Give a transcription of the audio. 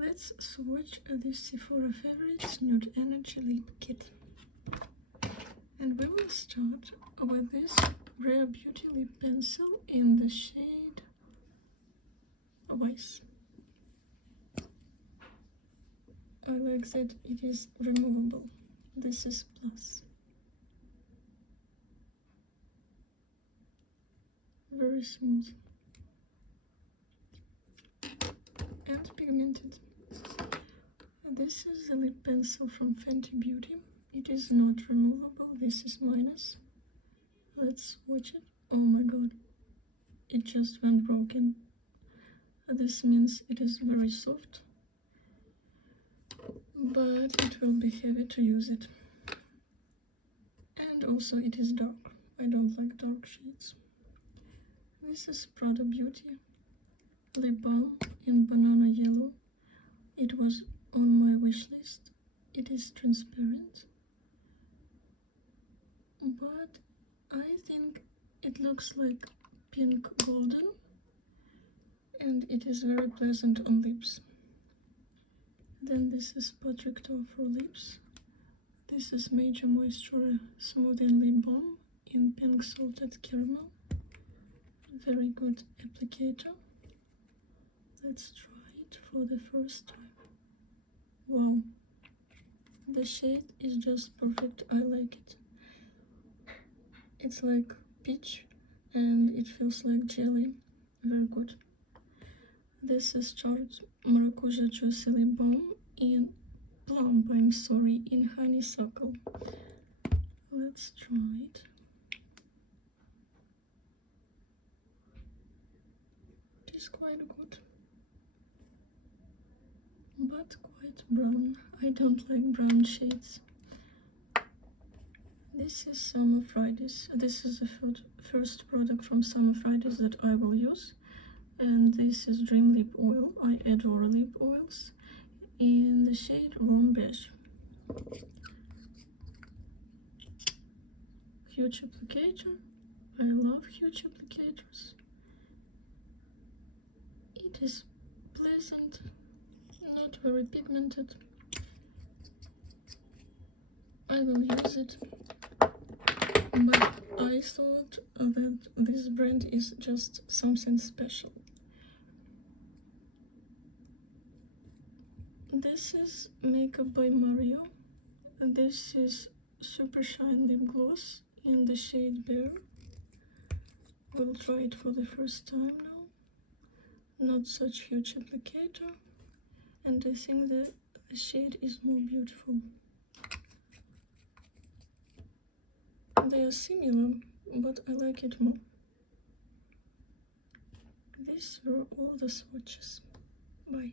Let's swatch this Sephora Favorites Nude Energy Lip Kit. And we will start with this rarebeauty lip pencil in the shade Vice. I like that it is removable. This is plus. Very smooth and pigmented. This is the lip pencil from Fentybeauty. It is not removable. This is minus. Let's swatch it. Oh my god, it just went broken. This means it is very soft, but it will be heavy to use it. And also it is dark. I don't like dark shades. This is Prada Beauty lip balm in banana yellow. It was on my wish list. It is transparent, but I think it looks like pink golden, and it is very pleasant on lips. Then this is Protector for lips. This is Major Moisture Smoothing Lip Balm in pink salted caramel. Very good applicator. Let's try it for the first time. Wow, the shade is just perfect. I like it. It's like peach and it feels like jelly. Very good. This is Charged Maracuja Juicy Lip Balm in plum, in honeysuckle. Let's try it. It is quite good, but quite brown. I don't like brown shades. This is Summer Fridays. This is the first product from Summer Fridays that I will use. And this is Dream Lip Oil. I adore lip oils in the shade Warm Beige. Huge applicator. I love huge applicators. It is pleasant, not very pigmented. I will use it, but I thought that this brand is just something special. This is Makeupbymario. This is Super Shine Lip Gloss in the shade Bare. We'll try it for the first time now. Not such huge applicator, and I think the shade is more beautiful. They are similar, but I like it more. These were all the swatches. Bye.